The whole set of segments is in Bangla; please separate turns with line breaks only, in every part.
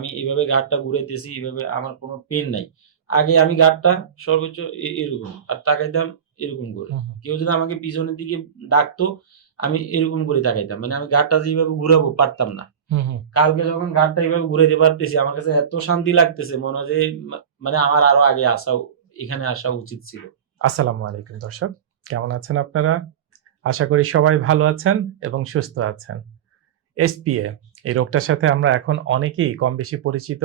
আমি এইভাবে ঘাটটা ঘুরাইতেছি এইভাবে আমার কোনো পেন নাই। আগে আমি ঘাটটা সর্বোচ্চ এরকম আর তাকাইতাম এরকম করে। কেউ যদি আমাকে পিছনের দিকে ডাকতো আমি এরকম করে তাকাইতাম। মানে আমি ঘাটটা যেভাবে ঘুরাবো পারতাম না। কালকে যখন ঘাটটা এইভাবে ঘুরাইতে পারতেছি আমার কাছে এত শান্তি লাগতেছে মনে হয় যে মানে আমার আরও আগে আসা এখানে আসা উচিত ছিল।
আসসালামু আলাইকুম দর্শক কেমন আছেন আপনারা? আশা করি সবাই ভালো আছেন এবং সুস্থ আছেন। এসপিএ এই রোগটার সাথে আমরা এখন অনেকেই কম বেশি পরিচিত।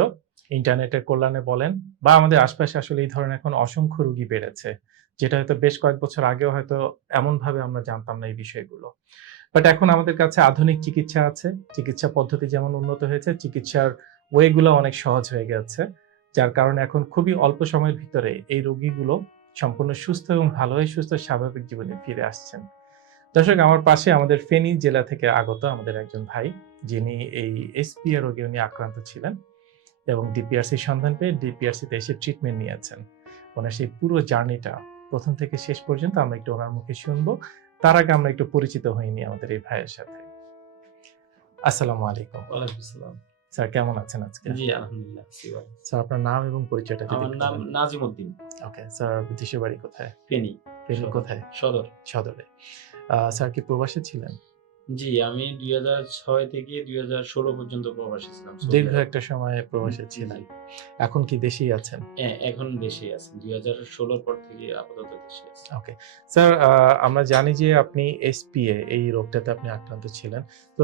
ইন্টারনেটের কল্যাণে বলেন বা আমাদের আশপাশে আসলে এই ধরনের এখন অসংখ্য রোগী বেড়েছে, যেটা হয়তো বেশ কয়েক বছর আগেও হয়তো এমনভাবে আমরা জানতাম না এই বিষয়গুলো। বাট এখন আমাদের কাছে আধুনিক চিকিৎসা আছে, চিকিৎসা পদ্ধতি যেমন উন্নত হয়েছে, চিকিৎসার ওয়েগুলো অনেক সহজ হয়ে গেছে, যার কারণে এখন খুবই অল্প সময়ের ভিতরে এই রোগীগুলো সম্পূর্ণ সুস্থ এবং ভালো হয়ে সুস্থ স্বাভাবিক জীবনে ফিরে আসছেন। দর্শক আমার পাশে আমাদের ফেনী জেলা থেকে আগত আমাদের একজন ভাই যিনি এই এসপিআর রোগে উনি আক্রান্ত ছিলেন এবং ডিপিআরসি সন্ধান পেয়ে ডিপিআরসিতে এসে ট্রিটমেন্ট নিয়েছেন। ওনার সেই পুরো জার্নিটা প্রথম থেকে শেষ পর্যন্ত আমরা একটু ওনার মুখে শুনব। তার আগে আমরা একটু পরিচিত হইনি আমাদের এই ভাইয়ের সাথে। আসসালামু আলাইকুম।
ওয়ালাইকুম আসসালাম।
স্যার কেমন আছেন আজকে?
জি আলহামদুলিল্লাহ।
স্যার আপনার নাম এবং পরিচয়টা আমার নাম নাজিম উদ্দিন ওকে স্যার দেশের বাড়ি কোথায়? ফেনী ফেনী কোথায়? সদর। সদরে। স্যার কি প্রবাসী ছিলেন?
জি আমি দুই হাজার ছয় থেকে দুই হাজার ষোলো পর্যন্ত প্রবাসী ছিলাম
দীর্ঘ একটা সময় প্রবাসী ছিলেন। এখন কি দেশেই আছেন?
হ্যাঁ, এখন দেশে আছি। দুই হাজার ষোলোর পর থেকে আপাতত দেশে
ওকে। স্যার আমরা জানি যে আপনি এসপিএ এই রোগটাতে আপনি আক্রান্ত ছিলেন। তো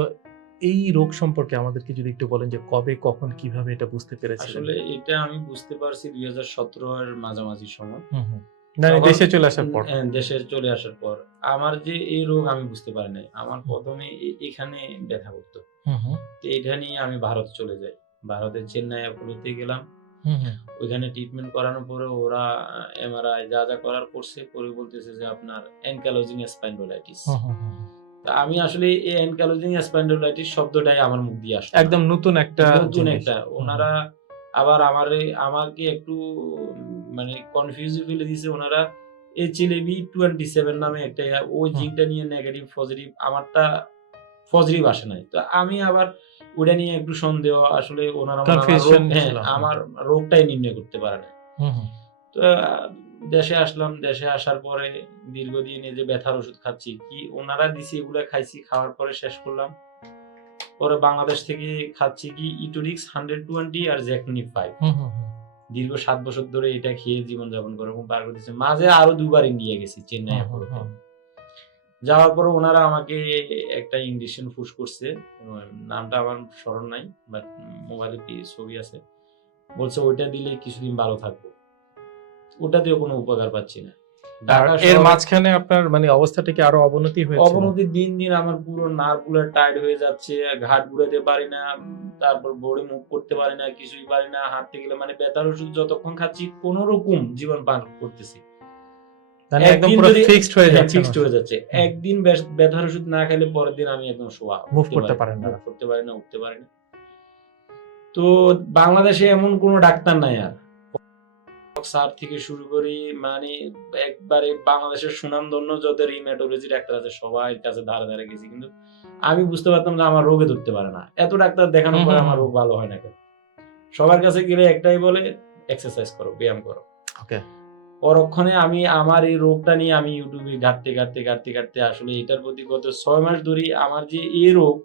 এই রোগ সম্পর্কে আমাদেরকে যদি একটু বলেন যে কবে কখন কীভাবে এটা বুঝতে পেরেছিলেন?
আসলে এটা আমি বুঝতে পারছি দুই হাজার সতেরো এর মাঝামাঝি সময়। হুম, হুম।
না দেশে চলে আসার পর।
হ্যাঁ, দেশে চলে আসার পর। আমার যে এই রোগ আমি বুঝতে পারি নাই। আমার প্রথমে এখানে ব্যথা করতো। তো এটা নিয়ে আমি ভারত চলে যাই। ভারতের চেন্নাই অ্যাপোলোতে গেলাম। ওইখানে ট্রিটমেন্ট করানোর পরে ওরা এমআরআই যা যা করার করছে পরে বলতেছে যে আপনার অ্যানকালোজিং স্পাইন্ডোলাইটিস আমি আসলে এই অ্যানকালোজিং স্পাইন্ডোলাইটিস শব্দটাই আমার মুখ দিয়ে আসলো
একদম নতুন একটা
নতুন একটা। ওনারা আবার আমারে আমাকে একটু মানে কনফিউজ ফেলে দিছে ওনারা এই চিলেবি টোয়েন্টি সেভেন নামে একটা ওই জিনটা নিয়ে নেগেটিভ পজিটিভ আমারটা পজিটিভ আসে নাই। তো আমি আবার ওটা নিয়ে একটু সন্দেহ আসলে ওনারা আমার হ্যাঁ। আমার রোগটাই নির্ণয় করতে পারে না তো দেশে আসলাম দেশে আসার পরে দীর্ঘদিন এই যে ব্যথার ওষুধ খাচ্ছি কি ওনারা দিছে এগুলা খাইছি খাওয়ার পরে শেষ করলাম। পরে বাংলাদেশ থেকে খাচ্ছি কি ইটোরিক্স হান্ড্রেড টোয়েন্টি আর জ্যাকনি ফাইভ। দীর্ঘ সাত বছর ধরে এটা খেয়ে জীবন যাপন করে এবং পার করতেছে। মাঝে আরও দুবার ইন্ডিয়া গেছি চেন্নাই অ্যাপোলোতে। যাওয়ার পর ওনারা আমাকে একটা ইঞ্জেকশন ফুস করছে নামটা আমার স্মরণ নাই বাট মোবাইলে ছবি আছে। বলছে ওইটা দিলে কিছুদিন ভালো থাকব। ওটাতেও কোনো উপকার পাচ্ছি না।
এর মাঝখানে আপনার মানে অবস্থাটা কি আরও অবনতি হয়েছে
অবনতি দিন দিন আমার পুরো টাইট হয়ে যাচ্ছে ঘাট ঘুরাতে পারি না তারপর বডি মুভ করতে পারি না কিছুই পারি না হাঁটতে গেলে মানে ব্যথার ওষুধ যতক্ষণ খাচ্ছি কোন রকম জীবন পার করতেছি।
মানে একদম পুরো ফিক্সড হয়ে যাচ্ছে
ফিক্সড হয়ে যাচ্ছে। একদিন ব্যথার ওষুধ না খেলে পরের দিন আমি একদম শোয়া
উঠতে করতে পারি পারেন না।
করতে পারি না উঠতে পারি না। তো বাংলাদেশে এমন কোনো ডাক্তার নাই আর। স্যার থেকে শুরু করি মানে একবারে বাংলাদেশের সুনামধন্য যত রিমেটোলজি ডাক্তার আছে সবাই কাছে ধারে ধারে গেছি। কিন্তু আমি বুঝতে পারতাম যে আমার রোগে ধরতে পারে না। এত ডাক্তার দেখানোর পরে আমার রোগ ভালো হয় না কেন? সবার কাছে গেলে একটাই বলে এক্সারসাইজ করো ব্যায়াম করো। ওকে। পরক্ষণে আমি আমার এই রোগটা নিয়ে আমি ইউটিউবে ঘাটতে ঘাটতে ঘাটতে ঘাটতে আসলে এটার প্রতি গত ছয় মাস ধরে আমার যে এই রোগ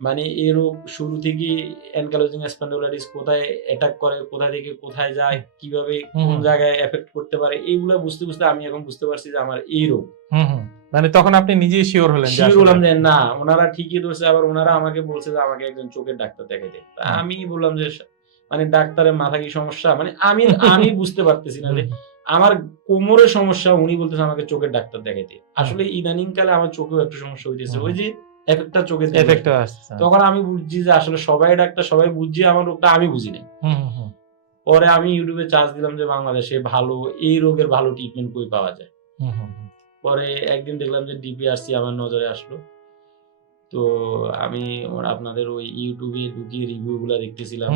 মানে এই রোগ শুরু থেকে অ্যানকালোজিং স্পন্ডোলাইটিস কোথায় অ্যাটাক করে কোথায় থেকে কোথায় যায় কীভাবে কোন জায়গায় এফেক্ট করতে পারে এইগুলো বুঝতে বুঝতে আমি এখন বুঝতে পারছি যে আমার এই রোগ।
মানে তখন আপনি নিজেই শিওর হলেন
শিওর হলাম যে না ওনারা ঠিকই ধরছে আবার ওনারা আমাকে বলছে যে আমাকে একজন চোখের ডাক্তার দেখাইতে। আমি বললাম যে মানে ডাক্তারের মাথা কি সমস্যা? মানে আমি আমি বুঝতে পারতেছি না যে আমার কোমরের সমস্যা উনি বলতেছে আমাকে চোখের ডাক্তার দেখাইতে। আসলে ইদানিং কালে আমার চোখেও একটু সমস্যা হইতেছে। ওই যে এফেক্টটা চোখে
effect টা আসছে।
তখন আমি বুঝছি যে আসলে সবাই ডাক্তার সবাই বুঝছি আমার রোগটা আমি বুঝি হুম। পরে আমি ইউটিউবে চার্জ দিলাম যে বাংলাদেশে ভালো এই রোগের ভালো ট্রিটমেন্ট কই পাওয়া যায়। পরে একদিন দেখলাম যে ডিপিআরসি আমার নজরে আসলো তো আমি আপনাদের ওই ইউটিউবে ঢুকিয়ে রিভিউ গুলা দেখতেছিলাম।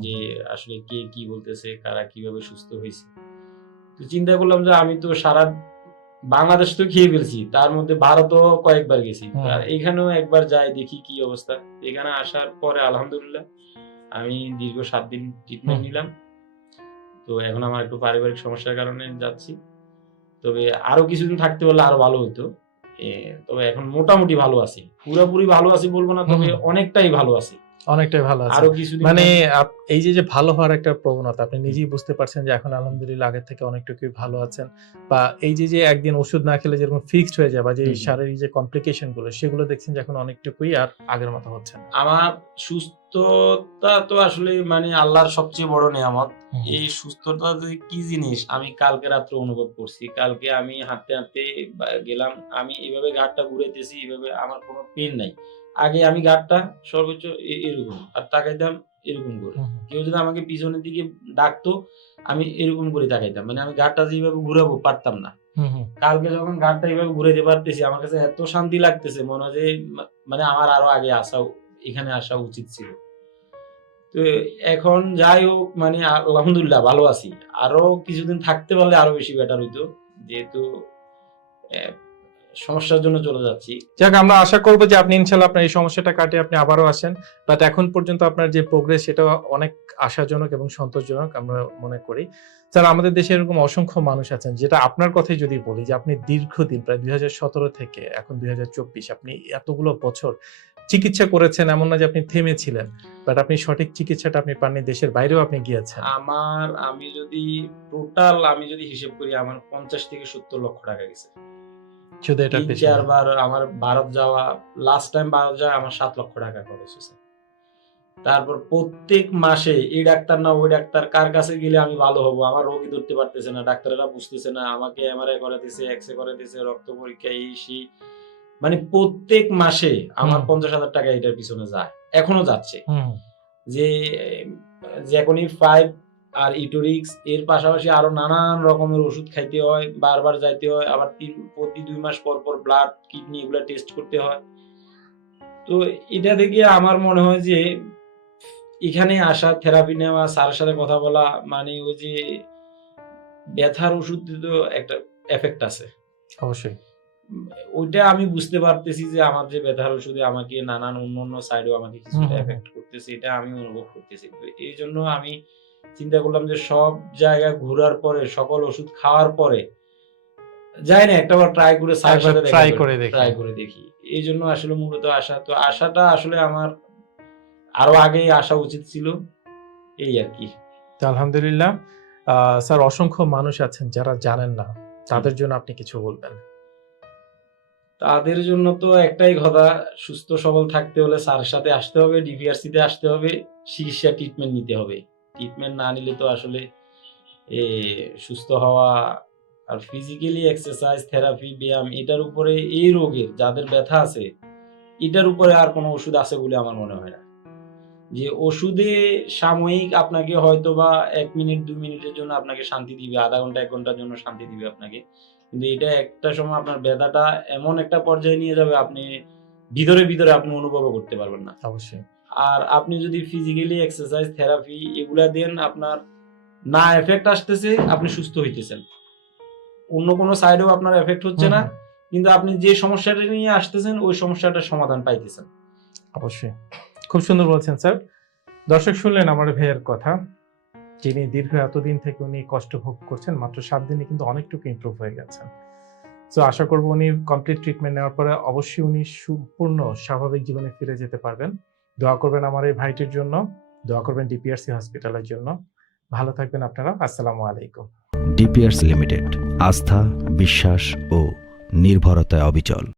যে আসলে কে কি বলতেছে কারা কীভাবে সুস্থ হয়েছে তো চিন্তা করলাম যে আমি তো সারা বাংলাদেশ তো খেয়ে ফেলছি তার মধ্যে ভারতও কয়েকবার গেছি। আর এখানেও একবার যাই দেখি কি অবস্থা। এখানে আসার পরে আলহামদুলিল্লাহ আমি দীর্ঘ সাত দিন ট্রিটমেন্ট নিলাম। তো এখন আমার একটু পারিবারিক সমস্যার কারণে যাচ্ছি। তবে আরও কিছুদিন থাকতে পারলে আরও ভালো হতো। তবে এখন মোটামুটি ভালো আছি। পুরোপুরি ভালো আছি বলব না তবে অনেকটাই ভালো আছি।
অনেকটাই ভালো আছে। আরও কিছুদিন মানে এই যে যে ভালো হওয়ার একটা প্রবণতা আপনি নিজেই বুঝতে পারছেন যে এখন আলহামদুলিল্লাহ আগের থেকে অনেকটুকুই ভালো আছেন। বা এই যে যে একদিন ওষুধ না খেলে যেরকম ফিক্সড হয়ে যায় বা যে শারীরিক যে কমপ্লিকেশনগুলো সেগুলো দেখছেন যে এখন অনেকটুকুই আর আগের মতো হচ্ছে না।
আমার সুস্থতা তো আসলে মানে আল্লাহর সবচেয়ে বড় নিয়ামত। এই সুস্থতা যে কি জিনিস আমি কালকে রাত্রে অনুভব করছি। কালকে আমি হাঁটতে হাঁটতে গেলাম আমি এইভাবে ঘাটটা ঘুরাইতেছি এইভাবে আমার কোনো পেন নাই। আগে আমি ঘাটটা সর্বোচ্চ এরকম আর তাকাইতাম এরকম করে। কেউ যদি আমাকে পিছনের দিকে ডাকতো আমি এরকম করে তাকাইতাম। মানে আমি ঘাটটা যেভাবে ঘুরাবো পারতাম না। কালকে যখন ঘাটটা এইভাবে ঘুরাইতে পারতেছি আমার কাছে এত শান্তি লাগতেছে মনে হয় যে মানে আমার আরও আগে আসা এখানে আসা উচিত ছিল। তো এখন যাই হোক মানে আলহামদুলিল্লাহ ভালো আছি। আরও কিছুদিন থাকতে পারলে আরও বেশি বেটার হইতো। যেহেতু সমস্যার জন্য চলে যাচ্ছি।
যাক আমরা আশা করব যে আপনি ইনশাল্লাহ আপনার এই সমস্যাটা কাটিয়ে আপনি আবারও আসেন। বাট এখন পর্যন্ত আপনার যে প্রোগ্রেস সেটা অনেক আশাজনক এবং সন্তোষজনক আমরা মনে করি। স্যার আমাদের দেশে এরকম অসংখ্য মানুষ আছেন যেটা আপনার কথাই যদি বলি যে আপনি দীর্ঘদিন প্রায় দুই থেকে এখন দুই আপনি এতগুলো বছর চিকিৎসা করেছেন এমন না যে আপনি থেমেছিলেন বাট আপনি সঠিক চিকিৎসাটা আপনি পাননি দেশের বাইরেও আপনি গিয়েছেন।
আমার আমি যদি টোটাল আমি যদি হিসেব করি আমার পঞ্চাশ থেকে সত্তর লক্ষ টাকা গেছে। শুধু এটা চারবার আমার ভারত যাওয়া লাস্ট টাইম ভারত যাওয়া আমার সাত লক্ষ টাকা খরচ হয়েছে। তারপর প্রত্যেক মাসে এই ডাক্তার না ওই ডাক্তার কার কাছে গেলে আমি ভালো হব? আমার রোগী ধরতে পারতেছে না ডাক্তারেরা বুঝতেছে না আমাকে এমআরআই করাতেছে এক্স রে করাতেছে রক্ত পরীক্ষা এই সেই মানে প্রত্যেক মাসে আমার পঞ্চাশ হাজার টাকা এটার পিছনে যায়। এখনও যাচ্ছে। যে জ্যাকনি ফাইভ আর ইটোরিক্স এর পাশাপাশি আরও নানান রকমের ওষুধ খাইতে হয় বারবার যাইতে হয় আবার তিন প্রতি দুই মাস পর পর ব্লাড কিডনি এগুলো টেস্ট করতে হয়। তো এটা থেকে আমার মনে হয় যে এখানে আসা থেরাপি নেওয়া স্যারের সাথে কথা বলা মানে ওই যে ব্যথার ওষুধ তো একটা এফেক্ট আছে। অবশ্যই। ওইটা আমি বুঝতে পারতেছি যে আমার যে ব্যথার ওষুধে আমাকে নানান অন্য অন্য সাইডেও আমাকে কিছুটা এফেক্ট করতেছে এটা আমি অনুভব করতেছি। তো এই জন্য আমি চিন্তা করলাম যে সব জায়গা ঘোরার পরে সকল ওষুধ খাওয়ার পরে যাই না একটাবার ট্রাই করে try করে দেখি।
ট্রাই করে দেখি।
এই জন্য আসলে মূলত আশা। তো আশাটা আসলে আমার আরও আগেই আসা উচিত ছিল এই আর কি।
আলহামদুলিল্লাহ স্যার অসংখ্য মানুষ আছেন যারা জানেন না তাদের জন্য আপনি কিছু বলবেন?
তাদের জন্য তো একটাই কথা সুস্থ সবল থাকতে হলে স্যারের সাথে আসতে হবে ডিপিআরসি তে আসতে হবে চিকিৎসা ট্রিটমেন্ট নিতে হবে। ট্রিটমেন্ট না নিলে তো আসলে সুস্থ হওয়া আর ফিজিক্যালি এক্সারসাইজ থেরাপি ব্যায়াম এটার উপরে এই রোগের যাদের ব্যথা আছে, এটার উপরে আর কোনো ওষুধ আছে বলে আমার মনে হয় না। যে ওষুধে সাময়িক আপনাকে হয়তো বা এক মিনিট, দুই মিনিটের জন্য আপনাকে শান্তি দিবে, আধা ঘণ্টা, এক ঘণ্টার জন্য শান্তি দিবে আপনাকে। কিন্তু এটা একটা সময় আপনার ব্যথাটা এমন একটা পর্যায়ে নিয়ে যাবে, আপনি ভিতরে ভিতরে আপনি অনুভবও করতে পারবেন না। অবশ্যই। আর আপনি যদি ফিজিক্যালি এক্সারসাইজ থেরাপি এগুলা দেন আপনার না এফেক্ট আসতেছে আপনি সুস্থ হইতেছেন। অন্য কোনো সাইডেও আপনার এফেক্ট হচ্ছে না। কিন্তু আপনি যে সমস্যাটা নিয়ে আসতেছেন ওই সমস্যাটার সমাধান পাইতেছেন।
অবশ্যই। খুব সুন্দর বলছেন স্যার। দর্শক শুনলেন আমার ভাইয়ের কথা যিনি দীর্ঘ এতদিন থেকে উনি কষ্ট ভোগ করছেন মাত্র সাত দিনে কিন্তু অনেকটুকু ইমপ্রুভ হয়ে গেছেন। তো আশা করব উনি কমপ্লিট ট্রিটমেন্ট নেওয়ার পরে অবশ্যই উনি সম্পূর্ণ স্বাভাবিক জীবনে ফিরে যেতে পারবেন। দোয়া করবেন আমার এই ভাইটির জন্য, দোয়া করবেন ডিপিআরসি হসপিটালের জন্য। ভালো থাকবেন আপনারা, আসসালামু আলাইকুম। ডিপিআরসি লিমিটেড আস্থা, বিশ্বাস ও নির্ভরতায় অবিচল।